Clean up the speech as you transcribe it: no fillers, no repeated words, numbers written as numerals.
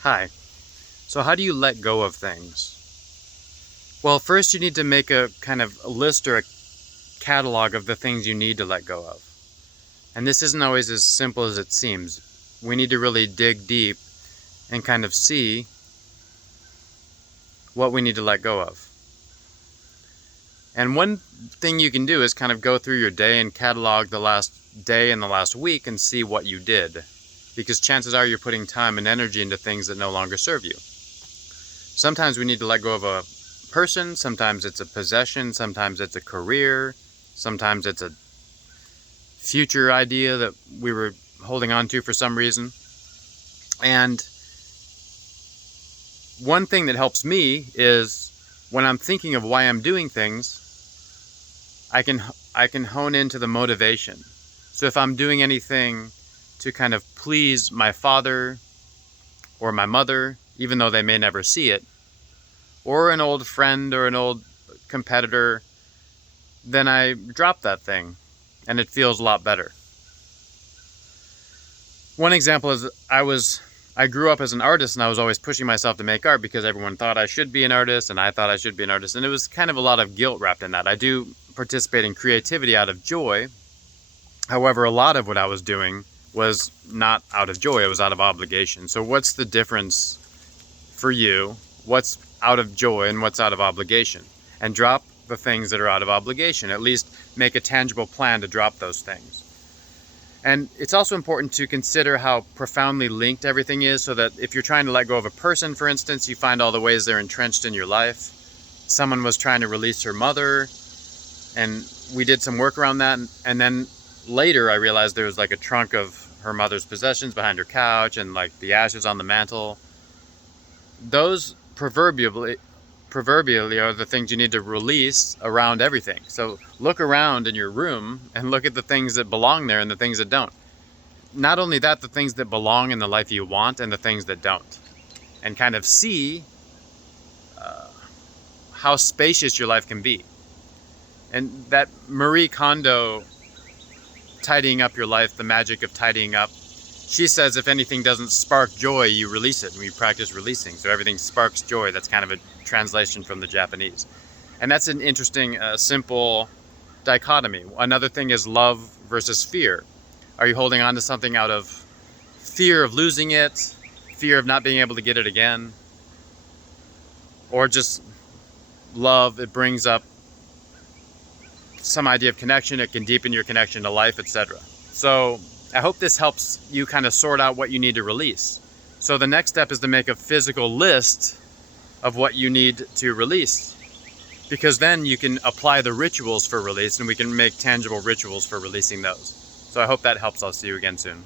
Hi. So how do you let go of things? Well, first you need to make a kind of a list or a catalog of the things you need to let go of. And this isn't always as simple as it seems. We need to really dig deep and kind of see what we need to let go of. And one thing you can do is kind of go through your day and catalog the last day and the last week and see what you did. Because chances are you're putting time and energy into things that no longer serve you. Sometimes we need to let go of a person, sometimes it's a possession, sometimes it's a career, sometimes it's a future idea that we were holding on to for some reason. And one thing that helps me is when I'm thinking of why I'm doing things, I can hone into the motivation. So if I'm doing anything to kind of please my father or my mother, even though they may never see it, or an old friend or an old competitor, then I drop that thing and it feels a lot better. One example is I grew up as an artist and I was always pushing myself to make art because everyone thought I should be an artist and I thought I should be an artist, and it was kind of a lot of guilt wrapped in that. I do participate in creativity out of joy. However, a lot of what I was doing was not out of joy, it was out of obligation. So what's the difference for you? What's out of joy and what's out of obligation? And drop the things that are out of obligation. At least make a tangible plan to drop those things. And it's also important to consider how profoundly linked everything is, so that if you're trying to let go of a person, for instance, you find all the ways they're entrenched in your life. Someone was trying to release her mother, and we did some work around that, and then later I realized there was like a trunk of her mother's possessions behind her couch and like the ashes on the mantle. Those proverbially are the things you need to release around everything. So look around in your room and look at the things that belong there and the things that don't. Not only that, the things that belong in the life you want and the things that don't. And kind of see how spacious your life can be. And that Marie Kondo tidying up your life, the magic of tidying up, she says if anything doesn't spark joy, you release it, and we practice releasing. So everything sparks joy. That's kind of a translation from the Japanese. And that's an interesting, simple dichotomy. Another thing is love versus fear. Are you holding on to something out of fear of losing it, fear of not being able to get it again? Or just love, it brings up some idea of connection, it can deepen your connection to life, etc. So I hope this helps you kind of sort out what you need to release. So the next step is to make a physical list of what you need to release, because then you can apply the rituals for release and we can make tangible rituals for releasing those. So I hope that helps. I'll see you again soon.